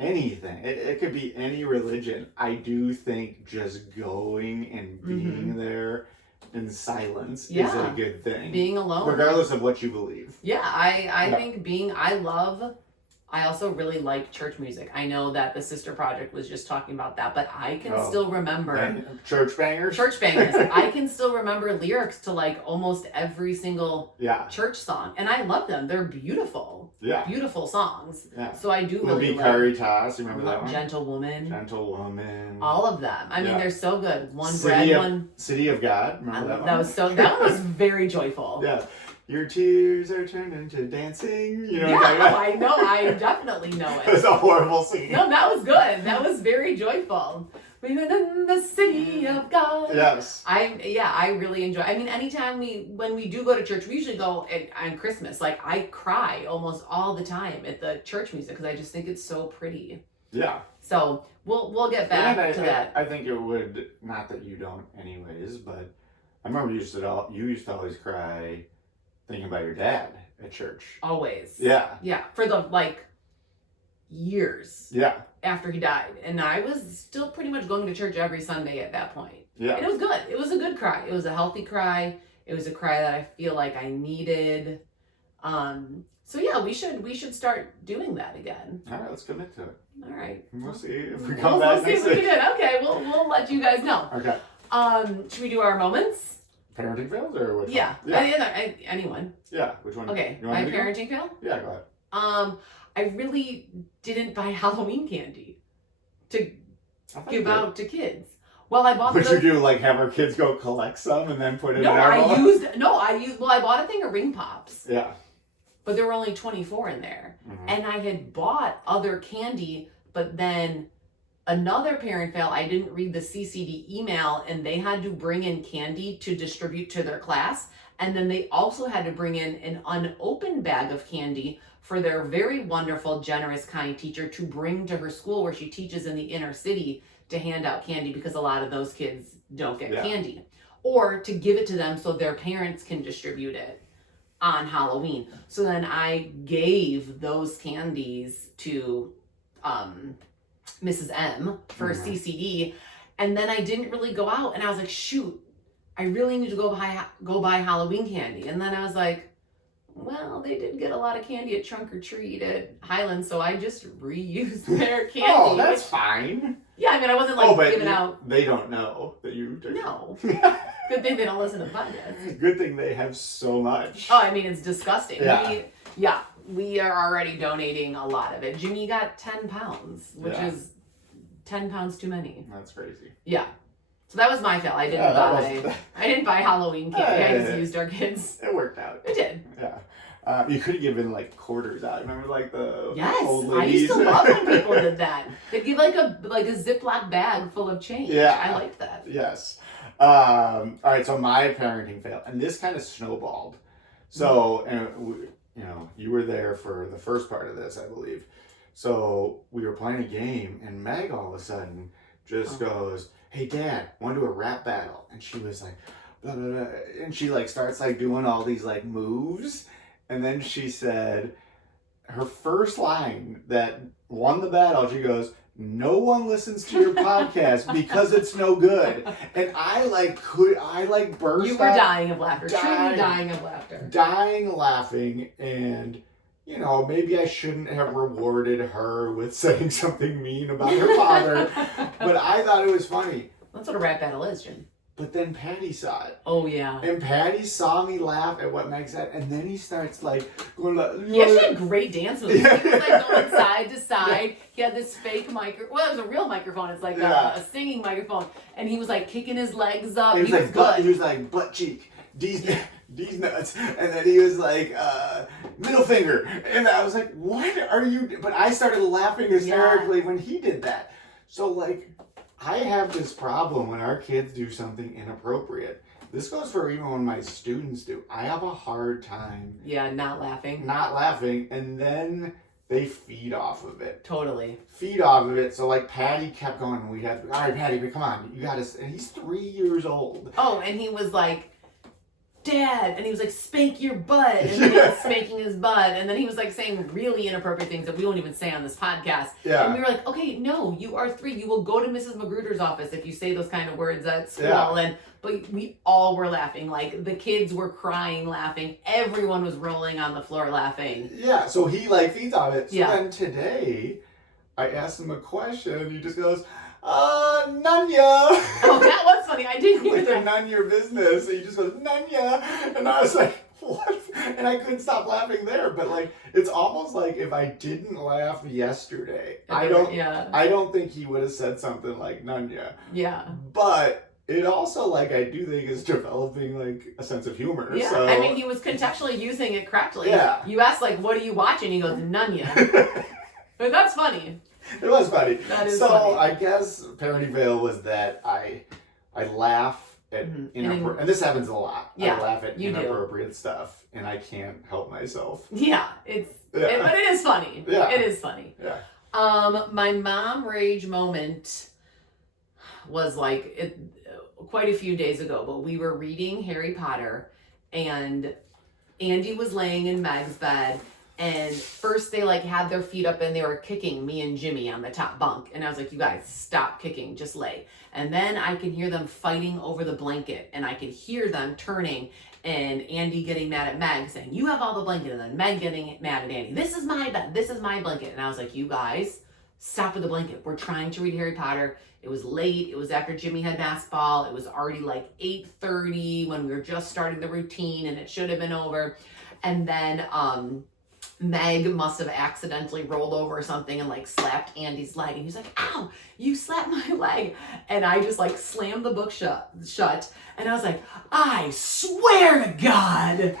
anything. It could be any religion. I do think just going and being there in silence is a good thing. Being alone. Regardless of what you believe. Yeah, I think I also really like church music. I know that the Sister Project was just talking about that, but I can still remember... Church bangers? Church bangers. I can still remember lyrics to almost every single church song. And I love them. They're beautiful. Yeah. Beautiful songs. Yeah. So I do really like... Caritas, you remember that one? Gentlewoman. All of them. They're so good. City of God. Remember that one? That one was very joyful. Yeah. Your tears are turned into dancing. You know I know. I definitely know it. It was a horrible scene. No, that was good. That was very joyful. We were in the city of God. Yes. I really enjoy. Anytime when we do go to church, we usually go on Christmas. I cry almost all the time at the church music because I just think it's so pretty. Yeah. So we'll get back to that. I think it would, not that you don't anyways, but I remember you used to always cry thinking about your dad at church. Always. Yeah. Yeah. For the years. Yeah. After he died. And I was still pretty much going to church every Sunday at that point. Yeah. And it was good. It was a good cry. It was a healthy cry. It was a cry that I feel like I needed. So yeah, we should start doing that again. All right, let's commit to it. All right. We'll see if we come back next week. We'll see if we did. Okay, we'll let you guys know. Okay. Should we do our moments? Parenting fails or which one? Yeah. Anyone. Yeah, which one? Okay, my parenting fail? Yeah, go ahead. I really didn't buy Halloween candy to give out to kids. Well, I bought. Would you do have our kids go collect some and then put it in our I bought a thing of ring pops. Yeah. But there were only 24 in there. Mm-hmm. And I had bought other candy, but then another parent fail, I didn't read the CCD email and they had to bring in candy to distribute to their class. And then they also had to bring in an unopened bag of candy for their very wonderful, generous, kind teacher to bring to her school where she teaches in the inner city to hand out candy because a lot of those kids don't get candy. Or to give it to them so their parents can distribute it on Halloween. So then I gave those candies to Mrs. M for CCD, and then I didn't really go out, and I was like, shoot, I really need to go buy Halloween candy. And then I was like, well, they did get a lot of candy at Trunk or Treat at Highland, so I just reused their candy. Oh, that's fine. Yeah, I wasn't giving out. They don't know that you took it. No. Good thing they don't listen to podcasts. Good thing they have so much. Oh, it's disgusting. Yeah. We are already donating a lot of it. Jimmy got 10 pounds, which is 10 pounds too many. That's crazy. Yeah. So that was my fail. I didn't buy Halloween candy. I just used our kids. It worked out. It did. Yeah. You could have given quarters out. Remember the old ladies? I used to love when people did that. They'd give a Ziploc bag full of change. Yeah. I liked that. Yes. All right, so my parenting fail, and this kind of snowballed. So, and you were there for the first part of this, I believe. So we were playing a game, and Meg all of a sudden just goes, "Hey, Dad, want to do a rap battle?" And she was like, blah, blah, blah. And she like starts like doing all these like moves, and then she said her first line that won the battle. She goes, "No one listens to your podcast because it's no good." And I burst. You were dying of laughter. Truly dying of laughter. Dying laughing, and maybe I shouldn't have rewarded her with saying something mean about her father, but I thought it was funny. That's what a rap battle is, Jim. But then Patty saw it. Oh, yeah. And Patty saw me laugh at what Meg said, and then he starts like going like... He actually had great dance moves. Yeah. He was like going side to side. Yeah. He had this fake microphone. Well, it was a real microphone. It's like a singing microphone. And he was like kicking his legs up. He was like butt cheek. These nuts. And then he was like, middle finger. And I was like, what are you... But I started laughing hysterically when he did that. So like... I have this problem when our kids do something inappropriate. This goes for even when my students do. I have a hard time... not laughing. Not laughing, and then they feed off of it. Totally. Feed off of it. So, like, Patty kept going, and we'd have to... All right, Patty, come on. You got to... And he's 3 years old. Oh, and he was like... Dad, and he was like, spank your butt, and then he was spanking his butt, and then he was like saying really inappropriate things that we won't even say on this podcast. Yeah. And we were like, okay, no, you are 3. You will go to Mrs. Magruder's office if you say those kind of words at school. Yeah. But we all were laughing. Like, the kids were crying, laughing. Everyone was rolling on the floor laughing. Yeah, so he like feeds on it. So then today, I asked him a question, and he just goes... Nunya. Oh, that was funny. I didn't hear that. None your business. And he just goes, Nunya. And I was like, what? And I couldn't stop laughing there. But like, it's almost like if I didn't laugh yesterday, I don't think he would have said something like Nunya. Yeah. But it also, like, I do think is developing, like, a sense of humor. Yeah, so. I mean, he was contextually using it correctly. Yeah. You asked, like, what are you watching? He goes, Nunya. But that's funny. It was funny. That is so funny. I guess parenting fail was that I laugh at inappropriate, and this happens a lot. Yeah, I laugh at inappropriate stuff, and I can't help myself. Yeah, but it is funny. Yeah, it is funny. Yeah. My mom rage moment was like quite a few days ago, but we were reading Harry Potter, and Andy was laying in Meg's bed. And first they like had their feet up and they were kicking me and Jimmy on the top bunk. And I was like, you guys, stop kicking, just lay. And then I can hear them fighting over the blanket, and I could hear them turning and Andy getting mad at Meg saying, you have all the blanket, and then Meg getting mad at Andy. This is my bed, this is my blanket. And I was like, you guys, stop with the blanket. We're trying to read Harry Potter. It was late. It was after Jimmy had basketball. It was already like 8:30 when we were just starting the routine, and it should have been over. And then, Meg must have accidentally rolled over or something and like slapped Andy's leg, and he's like, ow, you slapped my leg. And I just like slammed the book shut and I was like, I swear to God.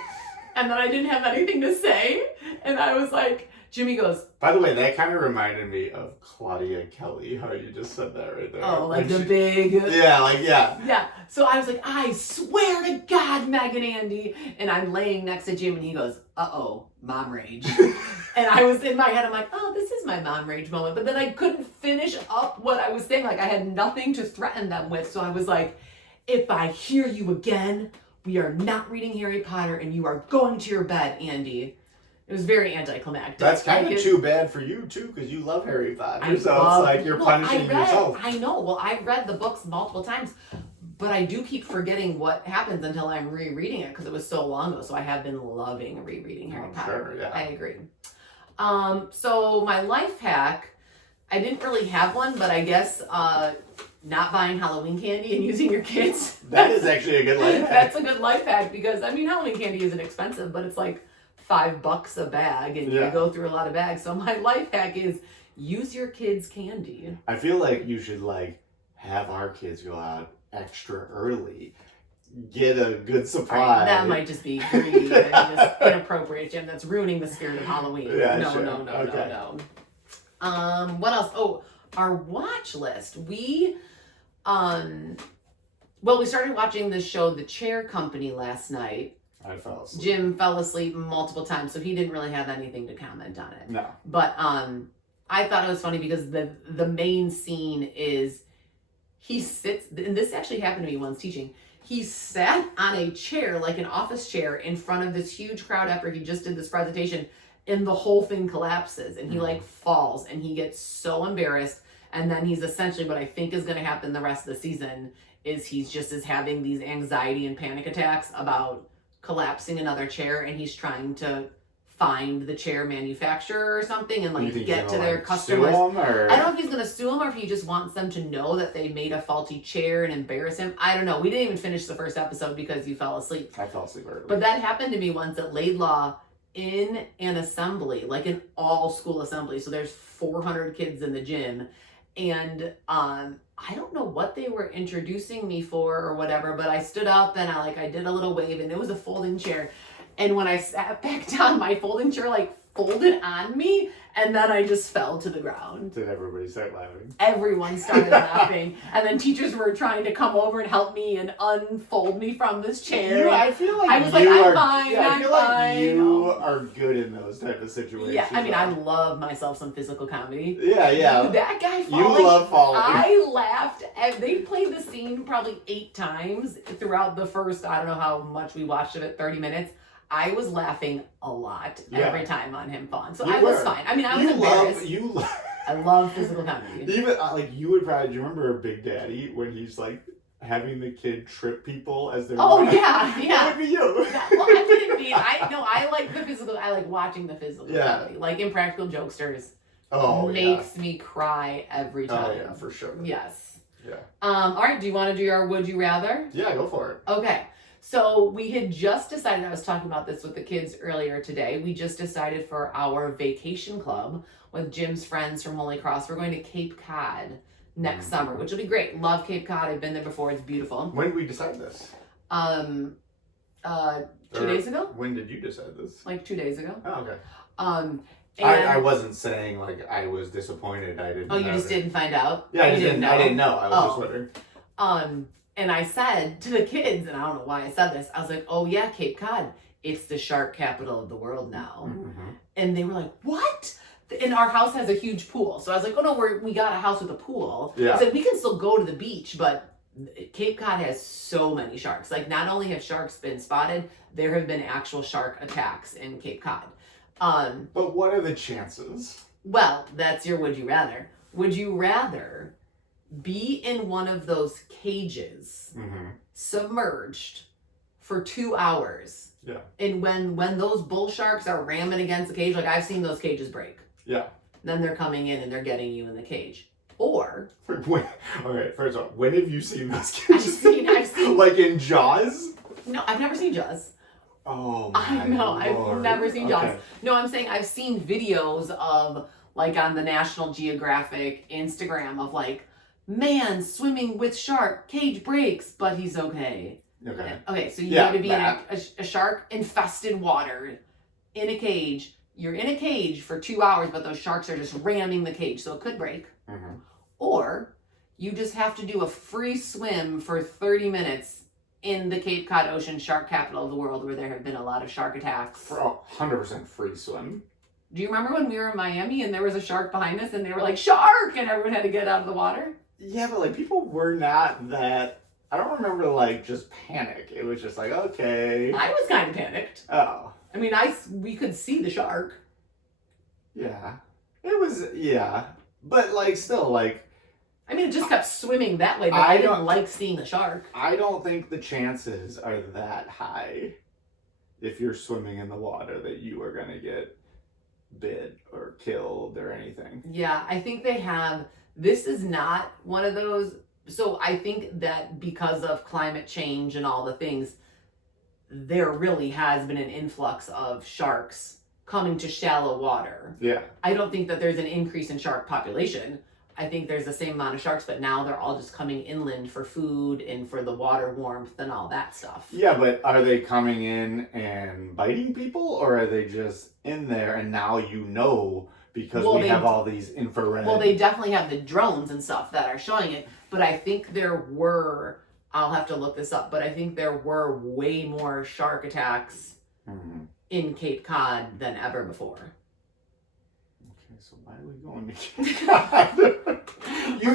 And then I didn't have anything to say, and I was like, Jimmy goes, by the way, that kind of reminded me of Claudia Kelly, how you just said that right there. Oh, like the big... Yeah. So I was like, I swear to God, Meg and Andy. And I'm laying next to Jim, and he goes, uh-oh, mom rage. And I was in my head, I'm like, oh, this is my mom rage moment. But then I couldn't finish up what I was saying. Like, I had nothing to threaten them with. So I was like, if I hear you again, we are not reading Harry Potter, and you are going to your bed, Andy. It was very anticlimactic. That's kind of too bad for you, too, because you love Harry Potter. It's like you're punishing yourself. I know. Well, I've read the books multiple times, but I do keep forgetting what happens until I'm rereading it because it was so long ago. So I have been loving rereading Harry Potter. Sure, yeah. I agree. So my life hack, I didn't really have one, but I guess not buying Halloween candy and using your kids. That is actually a good life hack. That's a good life hack because, I mean, Halloween candy isn't expensive, but it's like $5 a bag, and you go through a lot of bags. So my life hack is use your kids' candy. I feel like you should like have our kids go out extra early, get a good supply. Right, that might just be greedy and just inappropriate, Jim. That's ruining the spirit of Halloween. Yeah, no. What else? Oh, our watch list. We Well, we started watching the show The Chair Company last night. I fell asleep. Jim fell asleep multiple times, so he didn't really have anything to comment on it. No. But I thought it was funny because the main scene is he sits, and this actually happened to me once teaching. He sat on a chair, like an office chair, in front of this huge crowd after he just did this presentation, and the whole thing collapses, and he like falls, and he gets so embarrassed. And then he's essentially, what I think is going to happen the rest of the season is he's just is having these anxiety and panic attacks about collapsing another chair, and he's trying to find the chair manufacturer or something and like get to their customers. Sue him, or? I don't know if he's gonna sue them or if he just wants them to know that they made a faulty chair and embarrass him. I don't know. We didn't even finish the first episode because you fell asleep. I fell asleep early. But that happened to me once at Laidlaw in an assembly, like an all school assembly. So there's 400 kids in the gym, and I don't know what they were introducing me for or whatever, but I stood up and I did a little wave, and it was a folding chair. And when I sat back down, my folding chair like folded on me, and then I just fell to the ground. Did everybody start laughing? Everyone started laughing, and then teachers were trying to come over and help me and unfold me from this chair. I feel like I was like, I'm fine. Yeah, I feel like fine. you are good in those type of situations. Yeah, I mean, I love myself some physical comedy. Yeah. That guy falling. You love falling. I laughed. They played the scene probably 8 times throughout the first, I don't know how much we watched of it, 30 minutes. I was laughing a lot every time on him falling. So I was fine. I mean, I was embarrassed. I love physical comedy. Even, you would probably, do you remember Big Daddy when he's like having the kid trip people as they're running? Yeah. That would be you. Well, I wouldn't be. I like the physical, I like watching the physical comedy. Like Impractical Jokesters makes me cry every time. Oh, yeah, for sure. Yes. Yeah. All right, do you want to do our Would You Rather? Yeah, go for it. Okay. So we had just decided, I was talking about this with the kids earlier today, we just decided for our vacation club with Jim's friends from Holy Cross, we're going to Cape Cod next summer, which will be great. Love Cape Cod. I've been there before. It's beautiful. When did we decide this? 2 days ago? When did you decide this? Like 2 days ago. Oh, okay. And I wasn't saying like I was disappointed. I didn't. Oh, you just didn't find out? Yeah, I didn't know. I was just wondering. And I said to the kids, and I don't know why I said this, I was like, oh yeah, Cape Cod, it's the shark capital of the world now. Mm-hmm. And they were like, what? And our house has a huge pool. So I was like, oh no, we got a house with a pool. Yeah. I said, we can still go to the beach, but Cape Cod has so many sharks. Like, not only have sharks been spotted, there have been actual shark attacks in Cape Cod. But what are the chances? Well, that's your would you rather. Would you rather be in one of those cages, submerged for 2 hours? Yeah. And when those bull sharks are ramming against the cage, like I've seen those cages break. Yeah. Then they're coming in and they're getting you in the cage. Or okay, first of all, when have you seen those cages? I've seen like in Jaws? No, I've never seen Jaws. Oh I know, Lord. I've never seen Jaws. Okay. No, I'm saying I've seen videos of, like, on the National Geographic Instagram of like, man swimming with shark, cage breaks, but he's okay. Okay, so you need to be in a shark infested water in a cage. You're in a cage for 2 hours, but those sharks are just ramming the cage, so it could break. Or you just have to do a free swim for 30 minutes in the Cape Cod Ocean, shark capital of the world, where there have been a lot of shark attacks. For a 100% free swim. Do you remember when we were in Miami and there was a shark behind us and they were like, shark! And everyone had to get out of the water? Yeah, but like people were not that. I don't remember like just panic. It was just like, okay. I was kind of panicked. Oh. I mean, we could see the shark. Yeah. It was, yeah. But like still, like. I mean, it just kept swimming that way, but I didn't like seeing the shark. I don't think the chances are that high if you're swimming in the water that you are going to get bit or killed or anything. Yeah, I think they have. This is not one of those. So I think that because of climate change and all the things, there really has been an influx of sharks coming to shallow water. Yeah. I don't think that there's an increase in shark population. I think there's the same amount of sharks, but now they're all just coming inland for food and for the water warmth and all that stuff. Yeah, but are they coming in and biting people, or are they just in there and now you know because we have all these infrared... Well, they definitely have the drones and stuff that are showing it, but I think there were I'll have to look this up, but I think there were way more shark attacks in Cape Cod than ever before. Okay, so why are we going to Cape Cod? you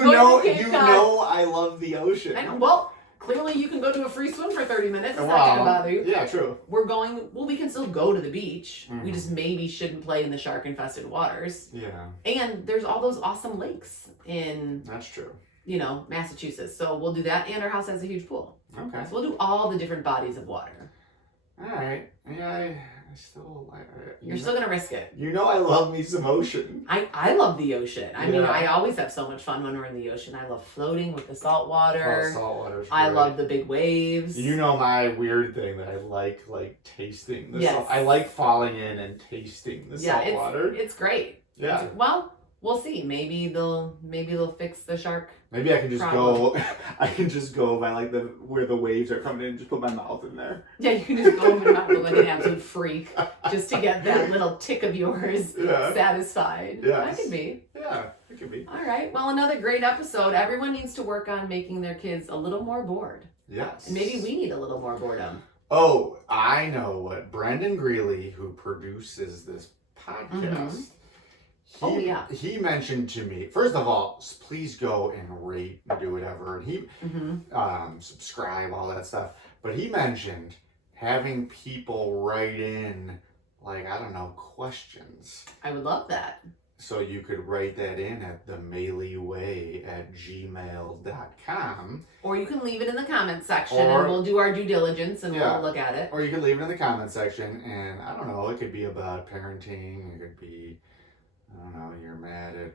know I love the ocean. And, well, clearly you can go to a free swim for 30 minutes. It's not going to bother you. Yeah, true. We can still go to the beach. We just maybe shouldn't play in the shark-infested waters. Yeah. And there's all those awesome lakes in... That's true. Massachusetts. So we'll do that, and our house has a huge pool. Okay. So we'll do all the different bodies of water. All right. Yeah, I still... You're still going to risk it. You know I love me some ocean. I love the ocean. I mean, I always have so much fun when we're in the ocean. I love floating with the salt water. Oh, salt water's I great. love the big waves. You know my weird thing that I like tasting the salt. I like falling in and tasting the salt water. It's great. Yeah. Well, we'll see. Maybe they'll fix the shark. Maybe I can just go. I can just go by where the waves are coming in and just put my mouth in there. Yeah, you can just go over and look like an absolute freak just to get that little tick of yours satisfied. Yeah, That could be. Yeah, it could be. All right. Well, another great episode. Everyone needs to work on making their kids a little more bored. Yes. And maybe we need a little more boredom. Oh, I know what Brendan Greeley, who produces this podcast. He mentioned to me, first of all, please go and rate and do whatever. And he subscribe, all that stuff. But he mentioned having people write in, questions. I would love that. So you could write that in at themaley@gmail.com. Or you can leave it in the comment section and we'll do our due diligence and we'll look at it. Or you can leave it in the comment section and I don't know, it could be about parenting, it could be, I don't know, you're mad at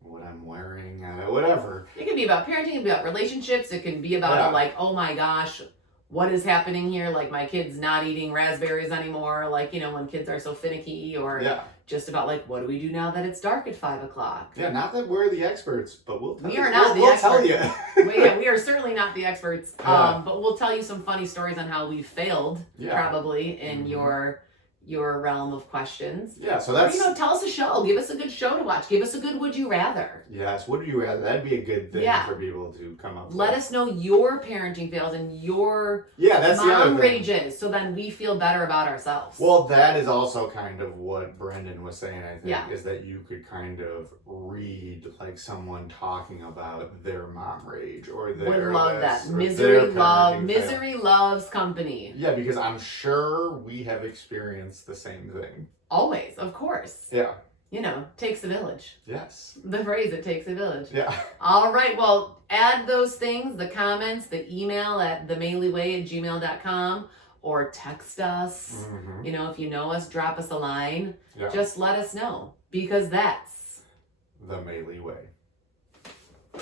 what I'm wearing, whatever. It can be about parenting, it can be about relationships, it can be about oh my gosh, what is happening here? Like my kid's not eating raspberries anymore, when kids are so finicky, or just about what do we do now that it's dark at 5 o'clock? Yeah, not that we're the experts, but we'll tell you. We are not the experts. We'll tell you. We are certainly not the experts, but we'll tell you some funny stories on how we failed probably in your realm of questions. Yeah, so that's... tell us a show. Give us a good show to watch. Give us a good Would You Rather. Yes, Would You Rather. That'd be a good thing for people to come up with. Let us know your parenting fails and your that's the other thing. rages, so then we feel better about ourselves. Well, that is also kind of what Brendan was saying, I think, is that you could kind of read someone talking about their mom rage or their... Would love that. Misery loves company. Yeah, because I'm sure we have experienced the same thing. Always, of course. Yeah. Takes a village. Yes. The phrase, it takes a village. Yeah. All right, well, add those things, the comments, the email at themaley@gmail.com, or text us. If you know us, drop us a line. Yeah. Just let us know, because that's the Maley Way.